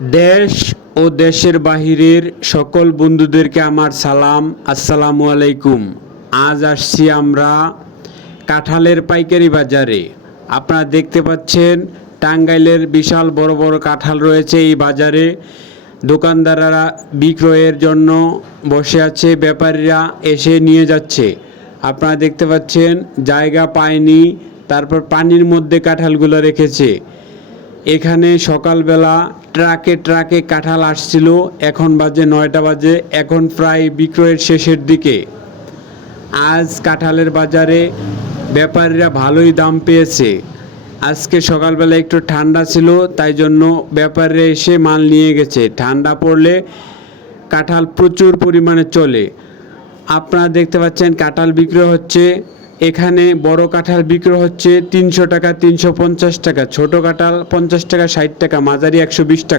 দেশ ও দেশের বাহিরের সকল বন্ধুদেরকে আমার সালাম, আসসালামু আলাইকুম। আজ আসছি আমরা কাঁঠালের পাইকারি বাজারে। আপনারা দেখতে পাচ্ছেন, টাঙ্গাইলের বিশাল বড় বড় কাঁঠাল রয়েছে এই বাজারে। দোকানদাররা বিক্রয়ের জন্য বসে আছে, ব্যাপারীরা এসে নিয়ে যাচ্ছে। আপনারা দেখতে পাচ্ছেন, জায়গা পায়নি, তারপর পানির মধ্যে কাঁঠালগুলো রেখেছে। এখানে সকালবেলা ট্রাকে ট্রাকে কাঁঠাল আসছিল। এখন বাজে নয়টা বাজে। এখন প্রায় বিক্রয়ের শেষের দিকে। আজ কাঁঠালের বাজারে ব্যাপারীরা ভালোই দাম পেয়েছে। আজকে সকালবেলা একটু ঠান্ডা ছিল, তাই জন্য ব্যাপারীরা এসে মাল নিয়ে গেছে। ঠান্ডা পড়লে কাঁঠাল প্রচুর পরিমাণে চলে। আপনারা দেখতে পাচ্ছেন, কাঁঠাল বিক্রয় হচ্ছে। এখানে বড় কাঁঠাল বিক্রয় হচ্ছে তিনশো টাকা, তিনশো পঞ্চাশ টাকা, ছোট কাঁঠাল পঞ্চাশ টাকা, ষাট টাকা, মাঝারি একশো বিশ টাকা।